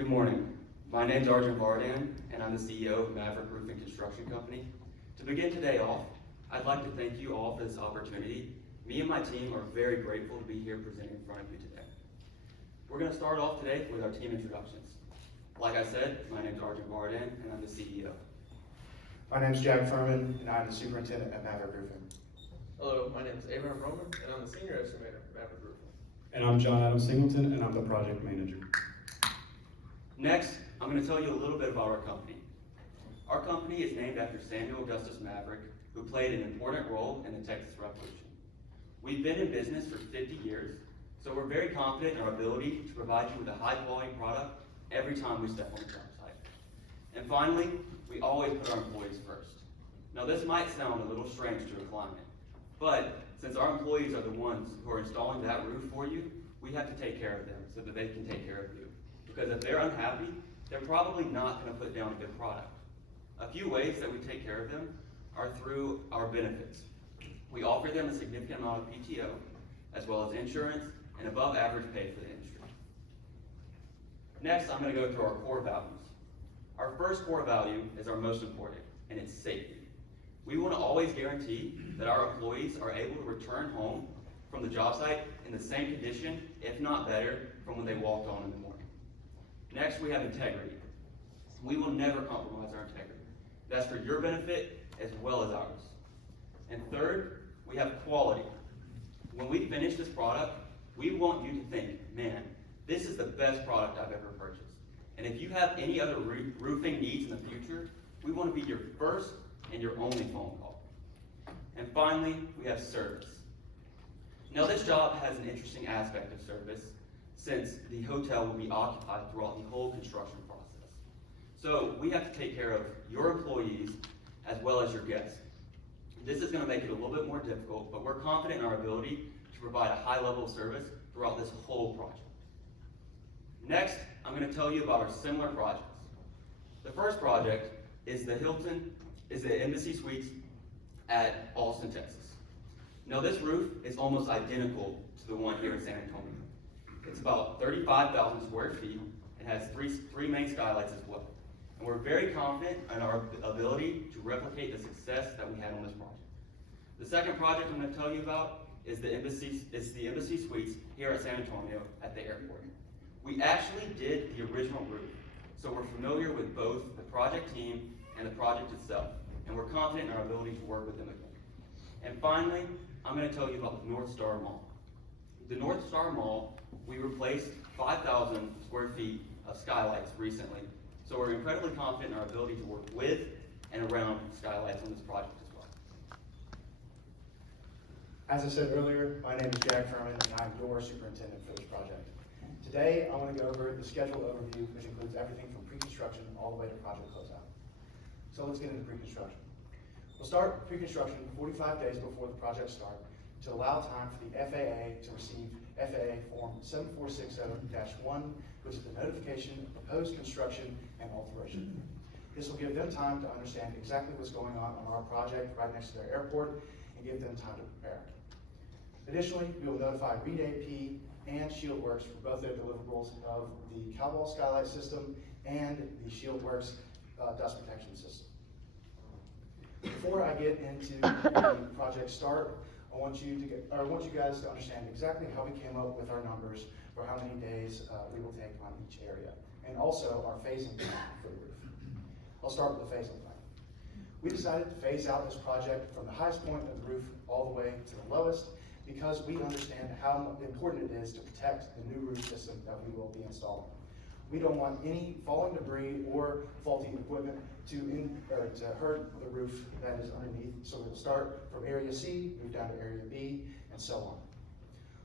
Good morning. My name is Arjun Vardan, and I'm the CEO of Maverick Roofing Construction Company. To begin today off, I'd like to thank you all for this opportunity. Me and my team are very grateful to be here presenting in front of you today. We're going to start off today with our team introductions. Like I said, my name is Arjun Vardan, and I'm the CEO. My name is Jack Furman, and I'm the superintendent at Maverick Roofing. Hello, my name is Abraham Roman, and I'm the senior estimator at Maverick Roofing. And I'm John Adam Singleton, and I'm the project manager. Next, I'm going to tell you a little bit about our company. Our company is named after Samuel Augustus Maverick, who played an important role in the Texas Revolution. We've been in business for 50 years, so we're very confident in our ability to provide you with a high-quality product every time we step on the job site. And finally, we always put our employees first. Now, this might sound a little strange to a client, but since our employees are the ones who are installing that roof for you, we have to take care of them so that they can take care of you. Because if they're unhappy, they're probably not going to put down a good product. A few ways that we take care of them are through our benefits. We offer them a significant amount of PTO, as well as insurance and above average pay for the industry. Next, I'm going to go through our core values. Our first core value is our most important, and it's safety. We want to always guarantee that our employees are able to return home from the job site in the same condition, if not better, from when they walked on in the morning. Next, we have integrity. We will never compromise our integrity. That's for your benefit as well as ours. And third, we have quality. When we finish this product, we want you to think, man, this is the best product I've ever purchased. And if you have any other roofing needs in the future, we want to be your first and your only phone call. And finally, we have service. Now, this job has an interesting aspect of service, since the hotel will be occupied throughout the whole construction process. So we have to take care of your employees as well as your guests. This is going to make it a little bit more difficult, but we're confident in our ability to provide a high level of service throughout this whole project. Next, I'm going to tell you about our similar projects. The first project is the Embassy Suites at Austin, Texas. Now, this roof is almost identical to the one here in San Antonio. It's about 35,000 square feet and has three main skylights as well. And we're very confident in our ability to replicate the success that we had on this project. The second project I'm going to tell you about is the Embassy Suites here at San Antonio at the airport. We actually did the original roof, so we're familiar with both the project team and the project itself, and we're confident in our ability to work with them again. And finally, I'm going to tell you about the North Star Mall. The North Star Mall, we replaced 5,000 square feet of skylights recently, so we're incredibly confident in our ability to work with and around skylights on this project as well. As I said earlier, my name is Jack Furman, and I'm your superintendent for this project. Today, I want to go over the schedule overview, which includes everything from pre-construction all the way to project closeout. So let's get into pre-construction. We'll start pre-construction 45 days before the project starts to allow time for the FAA to receive FAA Form 7460-1, which is the notification of proposed construction and alteration. This will give them time to understand exactly what's going on our project right next to their airport and give them time to prepare. Additionally, we will notify Reed AP and Shieldworks for both their deliverables of the Cowball Skylight System and the Shieldworks dust protection system. Before I get into the project start, I want you guys to understand exactly how we came up with our numbers for how many days we will take on each area, and also our phasing plan for the roof. I'll start with the phasing plan. We decided to phase out this project from the highest point of the roof all the way to the lowest because we understand how important it is to protect the new roof system that we will be installing. We don't want any falling debris or faulty equipment to hurt the roof that is underneath. So we'll start from area C, move down to area B, and so on.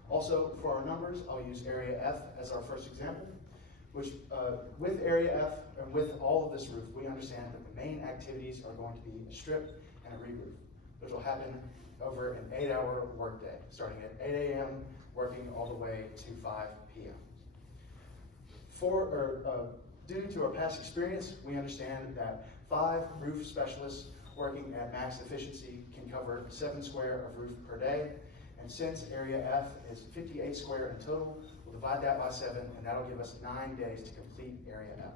Also, for our numbers, I'll use area F as our first example, which with area F and with all of this roof, we understand that the main activities are going to be a strip and a re-roof, which will happen over an 8-hour workday, starting at 8 a.m., working all the way to 5 p.m. Due to our past experience, we understand that 5 roof specialists working at max efficiency can cover 7 square of roof per day, and And since area F is 58 square in total, we'll divide that by 7, and that'll give us 9 days to complete area F.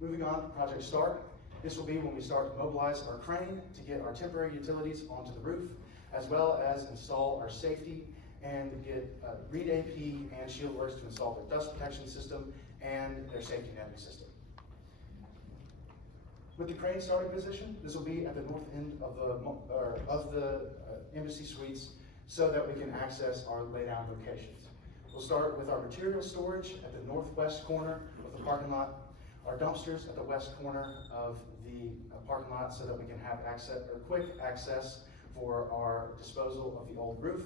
Moving on to project start. This will be when we start to mobilize our crane to get our temporary utilities onto the roof, as well as install our safety and get Reed AP and Shieldworks to install their dust protection system and their safety netting system. With the crane starting position, this will be at the north end of the embassy suites so that we can access our laydown locations. We'll start with our material storage at the northwest corner of the parking lot, our dumpsters at the west corner of the parking lot so that we can have access or quick access for our disposal of the old roof,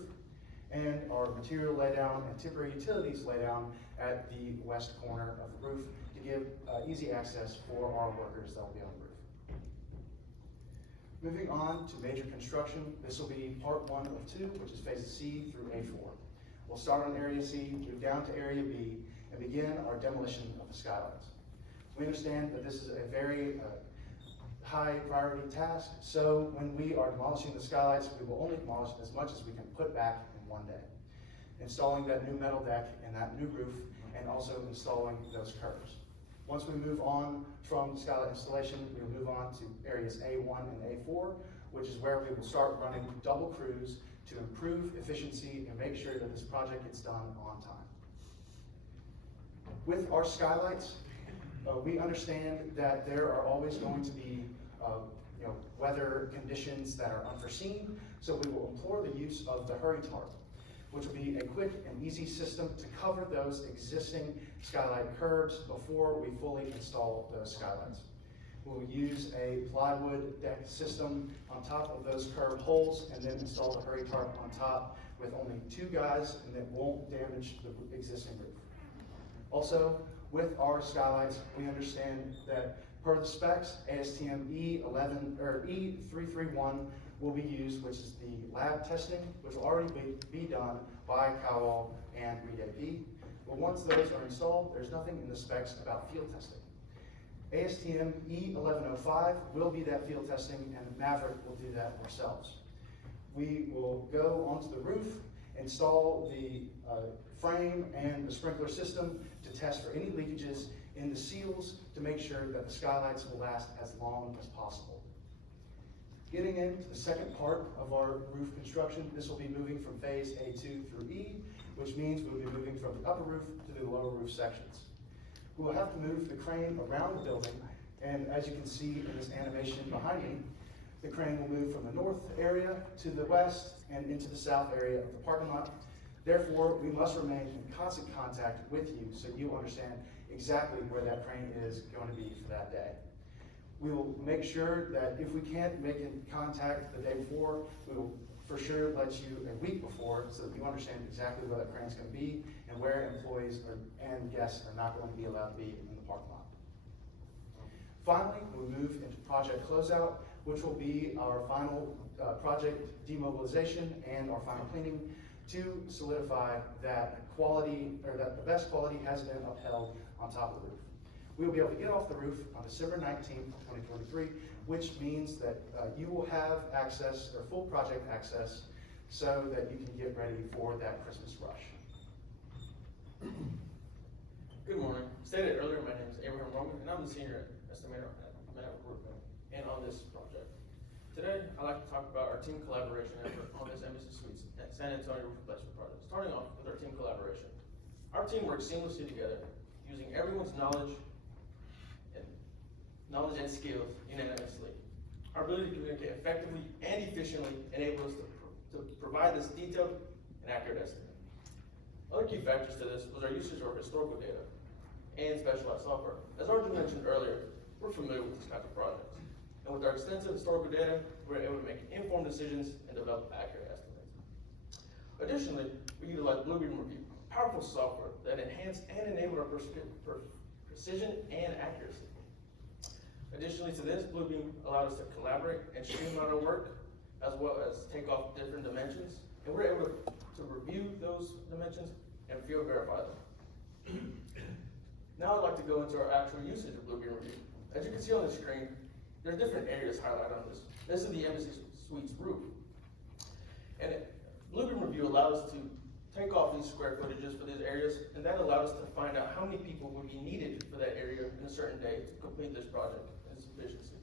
and our material laydown and temporary utilities laydown at the west corner of the roof to give easy access for our workers that will be on the roof. Moving on to major construction, this will be part 1 of 2, which is phases C through A4. We'll start on area C, move down to area B, and begin our demolition of the skylights. We understand that this is a very high priority task, so when we are demolishing the skylights, we will only demolish as much as we can put back in one day. Installing that new metal deck and that new roof, and also installing those curbs. Once we move on from skylight installation, we will move on to areas A1 and A4, which is where we will start running double crews to improve efficiency and make sure that this project gets done on time. With our skylights, we understand that there are always going to be weather conditions that are unforeseen, so we will implore the use of the hurry tarp, which will be a quick and easy system to cover those existing skylight curbs before we fully install those skylights. We'll use a plywood deck system on top of those curb holes and then install the hurry tarp on top with only 2 guys, and it won't damage the existing roof. Also, with our skylights, we understand that per the specs, ASTM E331 will be used, which is the lab testing, which will already be done by Cowell and Reed AP. But once those are installed, there's nothing in the specs about field testing. ASTM E1105 will be that field testing, and Maverick will do that ourselves. We will go onto the roof, install the frame and the sprinkler system to test for any leakages in the seals to make sure that the skylights will last as long as possible. Getting into the second part of our roof construction, this will be moving from phase A2 through E, which means we'll be moving from the upper roof to the lower roof sections. We will have to move the crane around the building, and as you can see in this animation behind me, the crane will move from the north area to the west and into the south area of the parking lot. Therefore, we must remain in constant contact with you so you understand exactly where that crane is going to be for that day. We will make sure that if we can't make contact the day before, we will for sure let you a week before so that you understand exactly where that crane is going to be and where employees and guests are not going to be allowed to be in the parking lot. Finally, we move into project closeout, which will be our final project demobilization and our final cleaning to solidify that quality, or that the best quality has been upheld on top of the roof. We will be able to get off the roof on December 19th, 2023, which means that you will have access, or full project access, so that you can get ready for that Christmas rush. Good morning. Stated earlier, my name is Abraham Roman, and I'm the senior estimator at Maverick Roofing and on this project. Today, I'd like to talk about our team collaboration effort on this Embassy Suites at San Antonio Roof Replacement Project. Starting off with our team collaboration. Our team works seamlessly together, using everyone's knowledge and skills unanimously. Our ability to communicate effectively and efficiently enables us to provide this detailed and accurate estimate. Other key factors to this was our usage of historical data and specialized software. As Arjun mentioned earlier, we're familiar with these kinds of projects. And with our extensive historical data, we're able to make informed decisions and develop accurate estimates. Additionally, we utilize Bluebeam Review, powerful software that enhanced and enabled our precision and accuracy. Additionally to this, Bluebeam allowed us to collaborate and streamline our work, as well as take off different dimensions, and we're able to review those dimensions and field verify them. Now I'd like to go into our actual usage of Bluebeam Review. As you can see on the screen, there's different areas highlighted on this. This is the Embassy Suites roof. And Blueprint review allowed us to take off these square footages for these areas, and that allowed us to find out how many people would be needed for that area in a certain day to complete this project and its efficiency.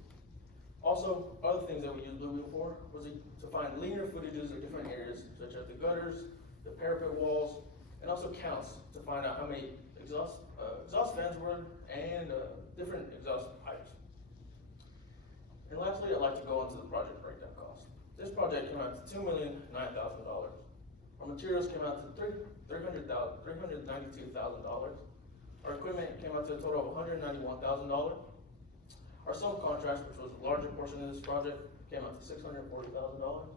Also, other things that we used Blueprint for was to find linear footages of different areas, such as the gutters, the parapet walls, and also counts to find out how many exhaust fans were and different exhaust pipes. And lastly, I'd like to go into the project breakdown cost. This project came out to $2,009,000. Our materials came out to $392,000. Our equipment came out to a total of $191,000. Our subcontracts, which was a larger portion of this project, came out to $640,000.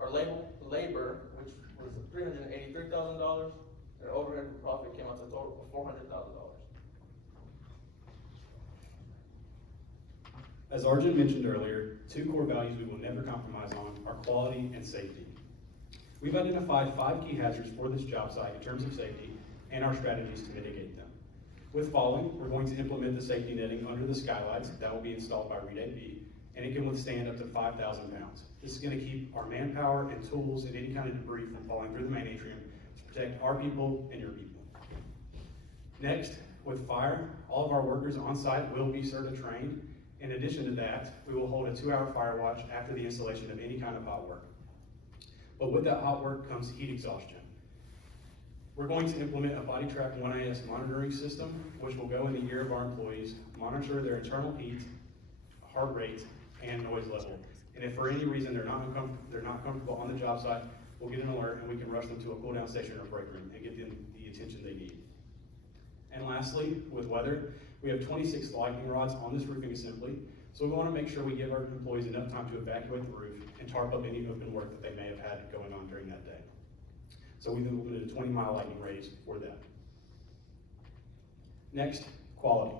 Our labor, which was $383,000, and overhead and profit came out to a total of $400,000. As Arjun mentioned earlier, two core values we will never compromise on are quality and safety. We've identified 5 key hazards for this job site in terms of safety and our strategies to mitigate them. With falling, we're going to implement the safety netting under the skylights that will be installed by Reed AB, and it can withstand up to 5,000 pounds. This is going to keep our manpower and tools and any kind of debris from falling through the main atrium to protect our people and your people. Next, with fire, all of our workers on site will be CERTA trained. In addition to that, we will hold a 2-hour fire watch after the installation of any kind of hot work. But with that hot work comes heat exhaustion. We're going to implement a body track 1AS monitoring system, which will go in the ear of our employees, monitor their internal heat, heart rate, and noise level. And if for any reason they're not comfortable on the job site, we'll get an alert and we can rush them to a cool down station or break room and get them the attention they need. And lastly, with weather, we have 26 lightning rods on this roofing assembly, so we want to make sure we give our employees enough time to evacuate the roof and tarp up any open work that they may have had going on during that day. So we've implemented a 20-mile lightning radius for that. Next, quality.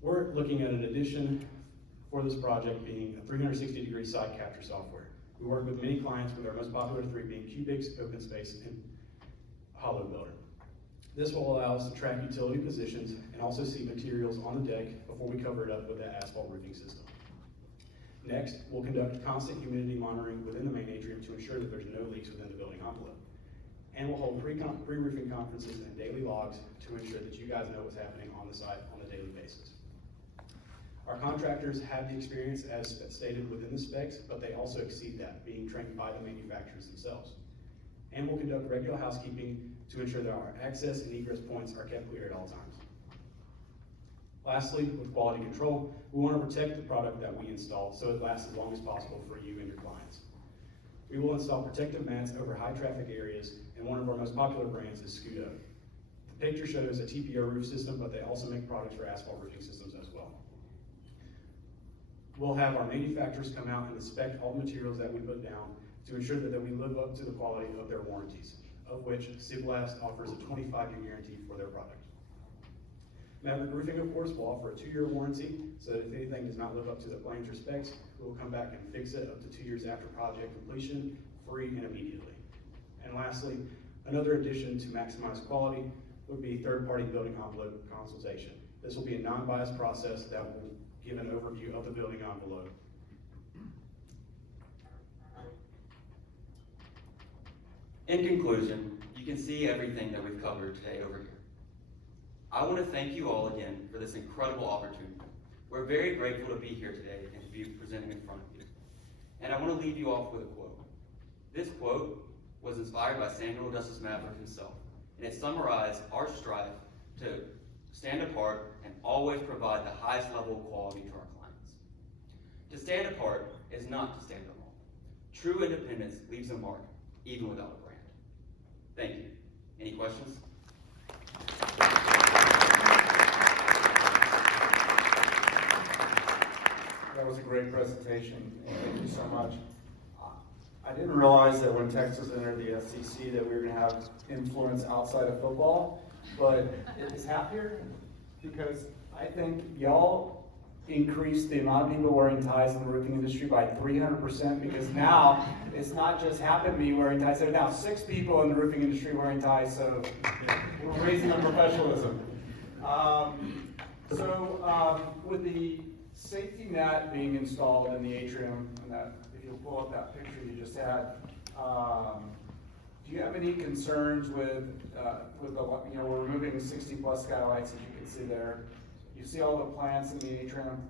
We're looking at an addition for this project being a 360-degree site capture software. We work with many clients, with our most popular 3 being Cubics, OpenSpace, and Hollow Builder. This will allow us to track utility positions and also see materials on the deck before we cover it up with that asphalt roofing system. Next, we'll conduct constant humidity monitoring within the main atrium to ensure that there's no leaks within the building envelope. And we'll hold pre-roofing conferences and daily logs to ensure that you guys know what's happening on the site on a daily basis. Our contractors have the experience as stated within the specs, but they also exceed that, being trained by the manufacturers themselves. And we'll conduct regular housekeeping to ensure that our access and egress points are kept clear at all times. Lastly, with quality control, we want to protect the product that we install so it lasts as long as possible for you and your clients. We will install protective mats over high traffic areas, and one of our most popular brands is Scudo. The picture shows a TPO roof system, but they also make products for asphalt roofing systems as well. We'll have our manufacturers come out and inspect all the materials that we put down to ensure that we live up to the quality of their warranties, of which Siblast offers a 25-year guarantee for their product. Maverick Roofing, of course, will offer a 2-year warranty, so that if anything does not live up to the plans or specs, we'll come back and fix it up to 2 years after project completion, free and immediately. And lastly, another addition to maximize quality would be third-party building envelope consultation. This will be a non-biased process that will give an overview of the building envelope. In conclusion, you can see everything that we've covered today over here. I want to thank you all again for this incredible opportunity. We're very grateful to be here today and to be presenting in front of you. And I want to leave you off with a quote. This quote was inspired by Samuel Augustus Maverick himself, and it summarized our strive to stand apart and always provide the highest level of quality to our clients. To stand apart is not to stand alone. True independence leaves a mark, even without a brand. Thank you. Any questions? That was a great presentation, and thank you so much. I didn't realize that when Texas entered the SEC that we were going to have influence outside of football, but it is happier because I think y'all increased the amount of people wearing ties in the roofing industry by 300%, because now it's not just happened to me wearing ties, there are now 6 people in the roofing industry wearing ties, so we're raising our professionalism. With the safety net being installed in the atrium, and that, if you'll pull up that picture you just had, Do you have any concerns with the, you know, we're removing 60+ skylights, as you can see there. You see all the plants in the atrium.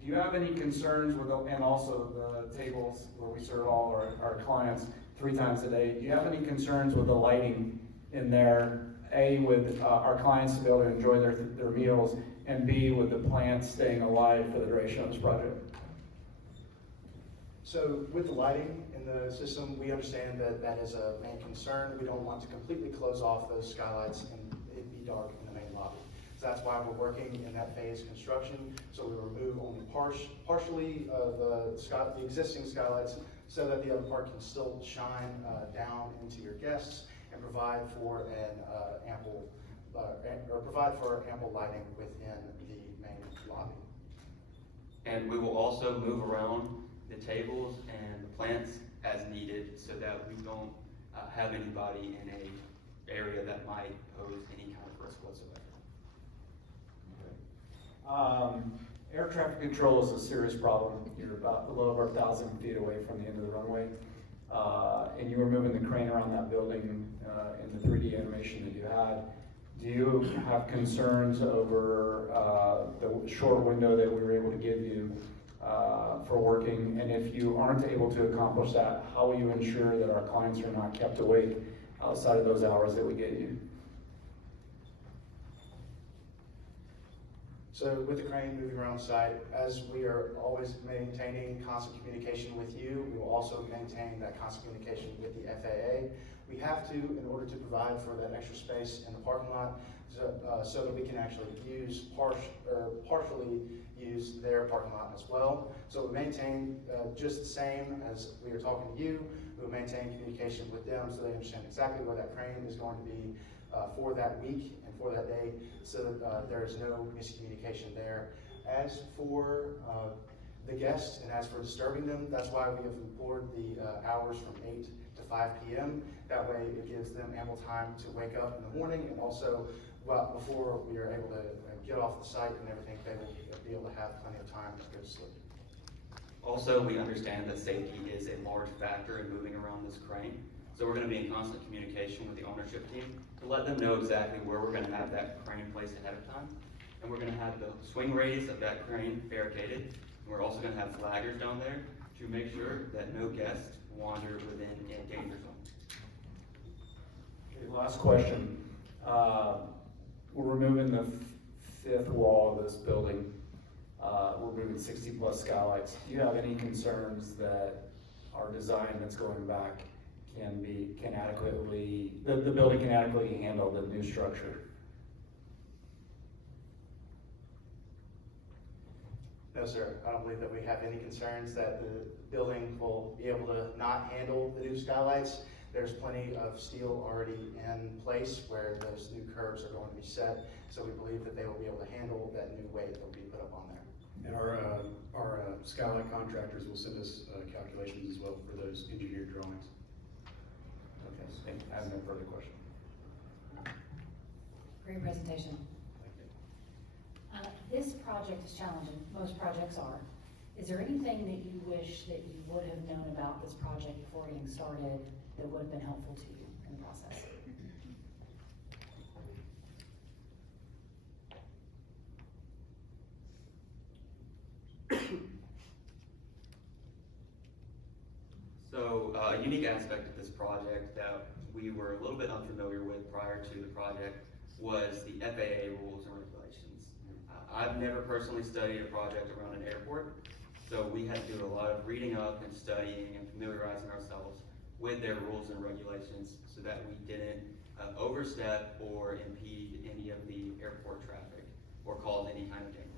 Do you have any concerns with, and also the tables where we serve all our clients 3 times a day? Do you have any concerns with the lighting in there? A, with our clients to be able to enjoy their meals, and B, with the plants staying alive for the duration of this project? So with the lighting in the system, we understand that that is a main concern. We don't want to completely close off those skylights and it be dark in the main lobby. So that's why we're working in that phase construction. So we remove only partially the existing skylights so that the other part can still shine down into your guests and provide for ample lighting within the main lobby. And we will also move around the tables and the plants as needed so that we don't have anybody in a area that might pose any kind of risk whatsoever. Air traffic control is a serious problem. You're about a little over 1,000 feet away from the end of the runway. And you were moving the crane around that building in the 3D animation that you had. Do you have concerns over the short window that we were able to give you for working? And if you aren't able to accomplish that, how will you ensure that our clients are not kept awake outside of those hours that we get you? So with the crane moving around site, as we are always maintaining constant communication with you, we will also maintain that constant communication with the FAA. We have to, in order to provide for that extra space in the parking lot, so that we can actually use partially use their parking lot as well. So we maintain just the same as we are talking to you. We'll maintain communication with them so they understand exactly where that crane is going to be for that week and for that day, so that there is no miscommunication there. As for the guests and as for disturbing them, that's why we have implored the hours from 8 to 5 p.m. That way it gives them ample time to wake up in the morning, and also before we are able to get off the site and everything, they will be able to have plenty of time to go to sleep. Also, we understand that safety is a large factor in moving around this crane. So we're going to be in constant communication with the ownership team to let them know exactly where we're going to have that crane placed ahead of time. And we're going to have the swing rays of that crane barricaded. And we're also going to have flaggers down there to make sure that no guests wander within a danger zone. Okay, last question. We're removing the 5th wall of this building. We're moving 60+ skylights. Do you have any concerns that our design that's going back can adequately, the building can adequately handle the new structure? No, sir. I don't believe that we have any concerns that the building will be able to not handle the new skylights. There's plenty of steel already in place where those new curves are going to be set. So we believe that they will be able to handle that new weight that will be put up on there. And our skylight contractors will send us calculations as well for those engineered drawings. Okay, I have no further question. Great presentation. This project is challenging. Most projects are. Is there anything that you wish that you would have known about this project before getting started that would have been helpful to you in the process? So a unique aspect of this project that we were a little bit unfamiliar with prior to the project was the FAA rules and regulations. I've never personally studied a project around an airport, so we had to do a lot of reading up and studying and familiarizing ourselves with their rules and regulations so that we didn't overstep or impede any of the airport traffic or cause any kind of dangers.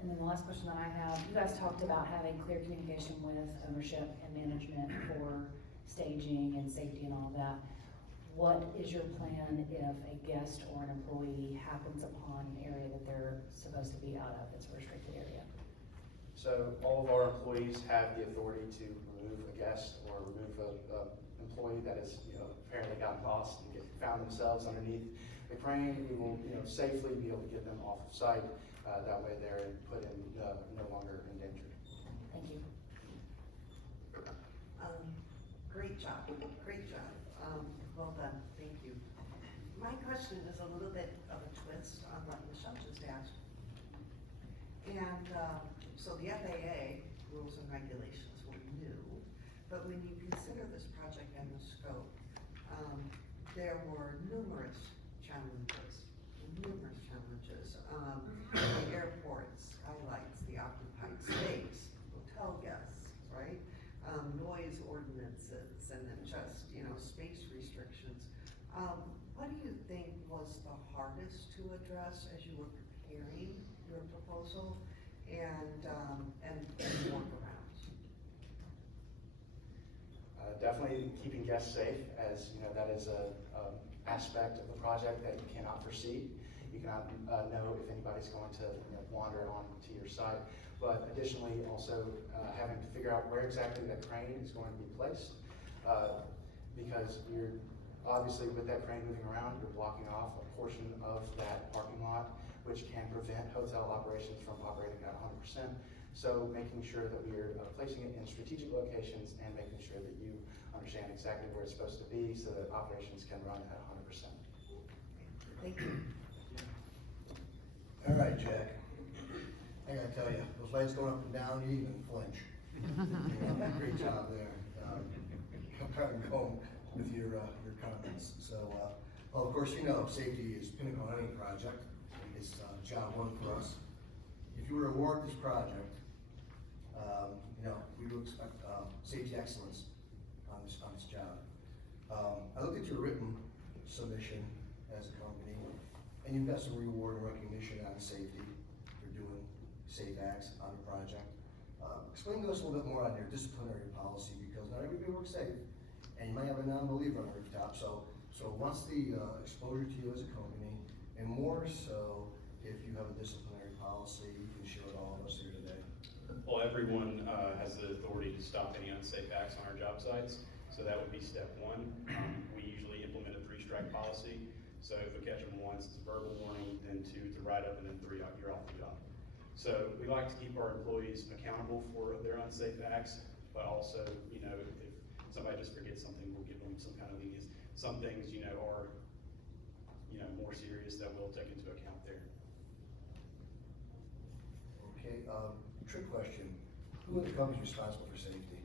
And then the last question that I have, you guys talked about having clear communication with ownership and management for staging and safety and all of that. What is your plan if a guest or an employee happens upon an area that they're supposed to be out of, that's a restricted area? So all of our employees have the authority to remove a guest or remove a employee that has, apparently gotten lost and found themselves underneath the crane. We will, safely be able to get them off of site. That way they're put in no longer in danger. Thank you. Great job, great job. Well done, thank you. My question is a little bit of a twist on what Michelle just asked. And, so the FAA rules and regulations were new, but when you consider this project and the scope, there were numerous challenges. The airports, skylights, the occupied space, hotel guests, right? Noise ordinances, and then just, space restrictions. What do you think was the hardest to address as you were preparing your proposal and workarounds? Definitely keeping guests safe, as that is a aspect of the project that you cannot foresee. You cannot know if anybody's going to wander onto your site. But additionally, also having to figure out where exactly that crane is going to be placed, because you're obviously with that crane moving around, you're blocking off a portion of that parking lot, which can prevent hotel operations from operating at 100%. So making sure that we are placing it in strategic locations and making sure that you understand exactly where it's supposed to be so that operations can run at 100%. Thank you. All right, Jack. I gotta tell you, those lights going up and down, you even flinch. Great job there. Going with your comments. So, well, of course, safety is pinnacle on any project. It's job one for us. If you were to award this project, we would expect safety excellence on this job. I looked at your written submission as a company, and you've got some reward and recognition on safety for doing safe acts on the project. Explain to us a little bit more on your disciplinary policy, because not everybody works safe, and you might have a non-believer on the rooftop. So what's the exposure to you as a company, and more so if you have a disciplinary policy, you can share with all of us here today. Well, everyone has the authority to stop any unsafe acts on our job sites, so that would be step one. We usually implement a 3-strike policy, so if we catch them once, it's a verbal warning, then 2, it's a write-up, and then 3, you're off the job. So we like to keep our employees accountable for their unsafe acts, but also, if somebody just forgets something, we'll give them some kind of lenience. Some things, are, more serious that we'll take into account there. Okay, trick question. Who in the company is responsible for safety?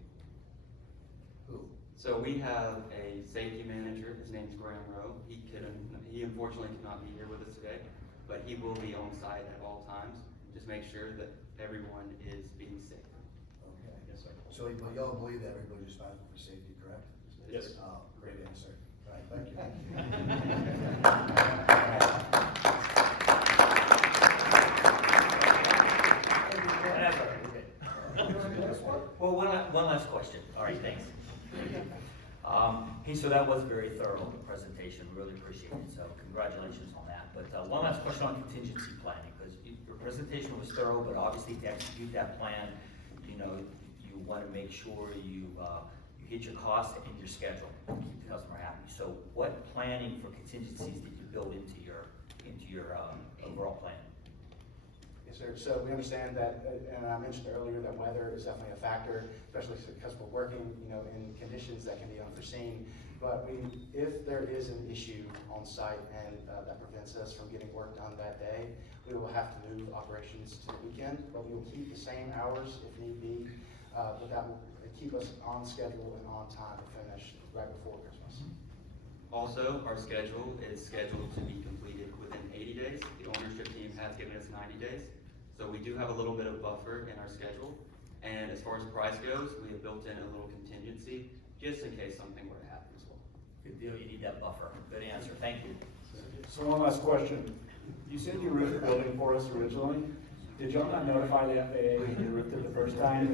Who? So we have a safety manager, his name's Graham Rowe. He unfortunately cannot be here with us today, but he will be on site at all times. Just make sure that everyone is being safe. Okay. Yes, sir. So y'all believe that everybody's responsible for safety, correct? Yes. Great answer. All right, thank you. Well, one last question. All right, thanks. Hey, so that was very thorough, the presentation, really appreciate it, so congratulations on that. But one last question on contingency planning, because your presentation was thorough, but obviously to execute that plan, you want to make sure you hit your costs and your schedule, keep the customer happy. So what planning for contingencies did you build into your overall plan? Yes, sir. So we understand that, and I mentioned earlier that weather is definitely a factor, especially because we're working, in conditions that can be unforeseen. But if there is an issue on site and that prevents us from getting work done that day, we will have to move operations to the weekend, but we will keep the same hours if need be, but that will keep us on schedule and on time to finish right before Christmas. Also, our schedule is scheduled to be completed within 80 days. The ownership team has given us 90 days. So we do have a little bit of buffer in our schedule. And as far as price goes, we have built in a little contingency just in case something were to happen as well. Good deal, you need that buffer. Good answer, thank you. So one last question. You said you roofed the building for us originally. Did y'all not notify the FAA when you roofed it the first time?